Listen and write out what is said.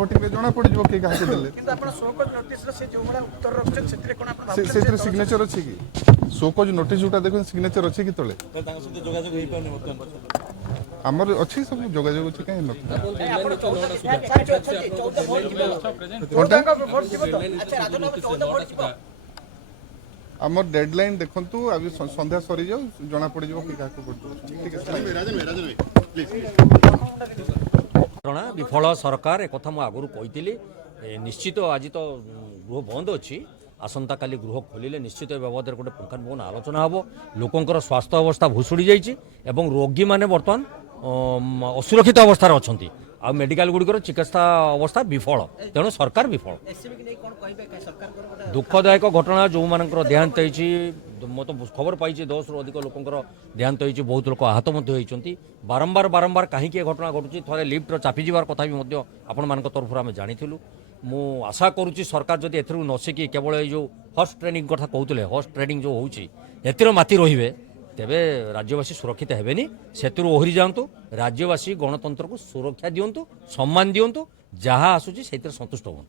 Voting जना पड़ जो किए क्या से सिग्नेचर अच्छी कि शोकज नोटिस जोटा देखो सिग्नेचर अच्छी कि तले आमर अच्छी सब जोगाजोग अच्छी कहीं आमर डेडलाइन देखंतु अभी संध्या सरी जाऊ जना पड़ जो कि ठीक है विफल सरकार एक मुझे आगुरी कही निश्चित आज तो गृह बंद अच्छी आसंता काली गृह खोलिले निश्चित बाबद गोटे पुंखानुपुंख आलोचना हम लोकंर स्वास्थ्य अवस्था भुशुड़ी जाइए रोगी मैंने बर्तमान असुरक्षित अवस्था अच्छा आ मेडिकल गुड़िकर चिकित्सा अवस्था विफल तेणु सरकार विफल दुखदायक घटना जो मान देहांत मत खबर पाई 10 रु अधिक लोकर देहांत हो बहुत लोक आहत होती बारंबार बारंबार कहीं घटना घटुची थे लिफ्ट चापी जावार कथा भी आपण मान तरफ आम जानीलु मु आशा करुच्ची सरकार जदि ए नसिकी केवल जो हॉर्स ट्रेनिंग कथा कहते हॉर्स ट्रेनिंग जो होती माती रे तेबे राज्यवासी सुरक्षित हेबेनी सेतुर ओहरी जातु राज्यवासी गणतंत्र को सुरक्षा दिंतु सम्मान दिंतु जहाँ आसूची से संतुष्ट हूँ।